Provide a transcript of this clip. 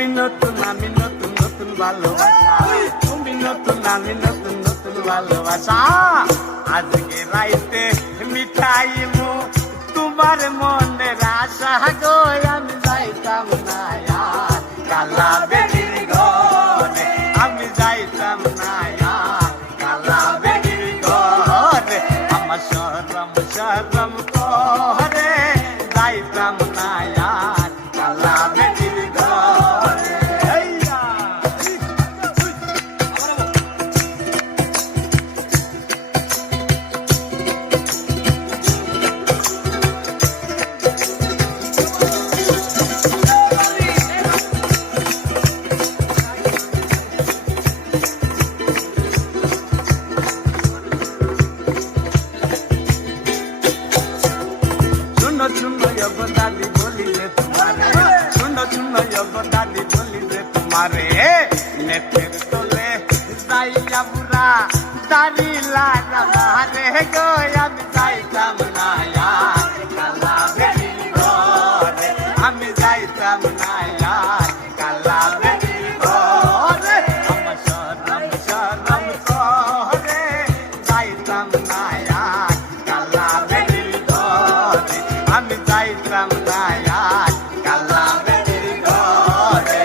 আমি নতুন নতুন ভালোবাসা, তুমি নতুন আমি নতুন নতুন ভালোবাসা। আজকে রাইতে মিঠাই মু তোমার মনের আশা গো, আমি যাইতাম না আর কালা বেটির ঘরে, আমি যাইতাম না আর কালা বেটির ঘরে। আমার শরম শরম করে যাইতাম না আর কালা বেটির ঘরে। শুনো শুনো গো দাদি বলি যে তোমারে, শুনো শুনো গো দাদি বলি যে তোমারে, নেটের তলে যাইয়া বুড়া দাড়ি লাগা মারে গো, আমি যাইতাম না আর কালা বেটির ঘরে, আমি যাইতাম না আর কালা